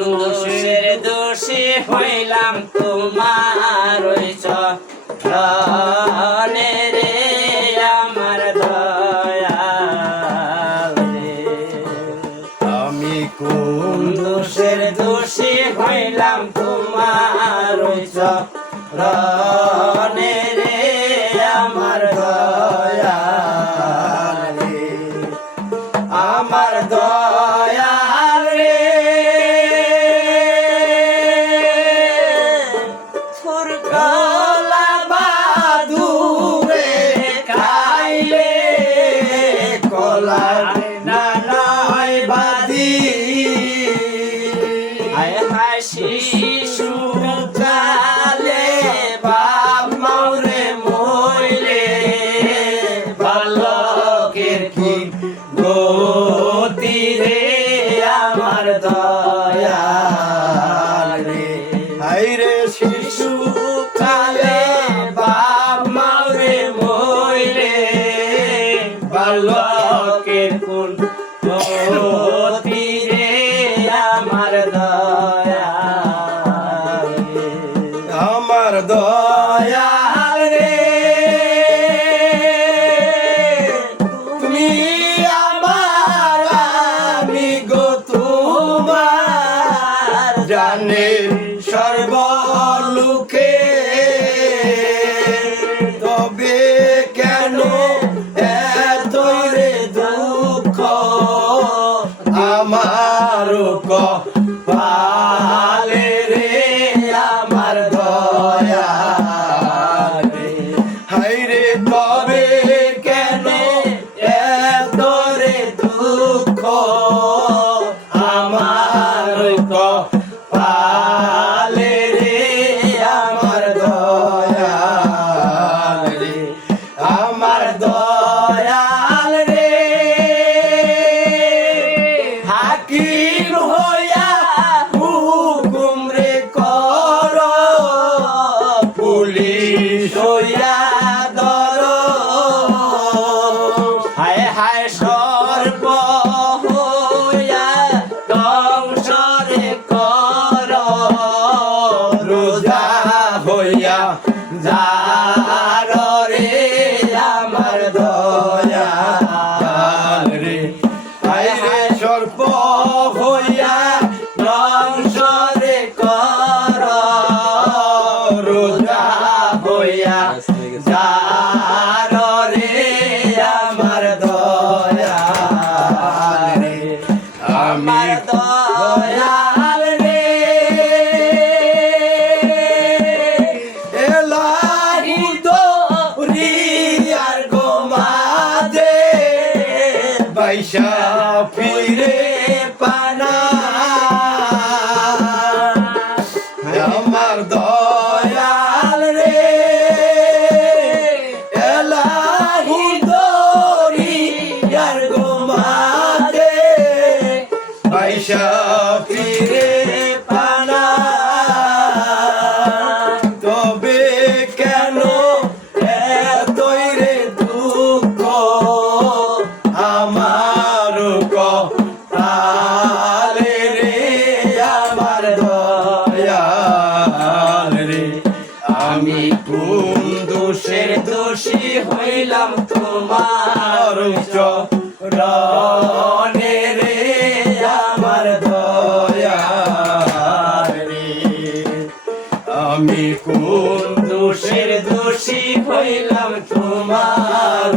দোষের দোষী হইলাম তোমার ওই চরণে রে আমার দয়াল রে। আমি কোন দোষের দোষী হইলাম তোমার ওই চরণে রে আমার দয়াল রে। আমার দয়াল রে ফুরকলা বাদুরে খাইলে কলা না নয় বাদি হায় হায় শিশু কালে বাপ মাউরে মইলে বালকের কি গতি রে আমার দয়াল রে। হাইরে শিশু কালে বাপ মাউরে মইলে বালকের কোন গতি রে আমার দয়াল রে। আমার দয়াল রে তুমি আমার আমি গো তোমার জানে সর্বলোকে তবে কেন এত রে দুঃখ আমার কপালে রে আমার দয়াল রে। হাইরে তবে কেন এত রে দুঃখ আমার কপালে রে আমার দয়াল রে। আমার দয়াল রে হাকিম হইয়া হুকুম রে কর পুলিশ হইয়া ধর হায় হায় সর্ব হইয়া ধ্বংস রে কর রোজা হইয়া যার রে আমার দয়াল রে। হায় হায় সর্প হইয়া ধ্বংস রে কর রোজা হইয়া যার রে আমার দয়াল রে। আমার দয়াল রে এলাহি দরিয়ার গোমাদে বাইশা ফিরে পানা আমার দয়াল রে এলাহি দরিয়ার গোমাদে বাইশা ফিরে পানা তবে কেন এতই রে দুঃখ আমার কপালে রে আমার দয়াল রে। আমি কোন দোষের দোষী হইলাম তোমার চরণে রে আমার দয়াল রে। আমি কোন দোষের দোষী হইলাম তোমার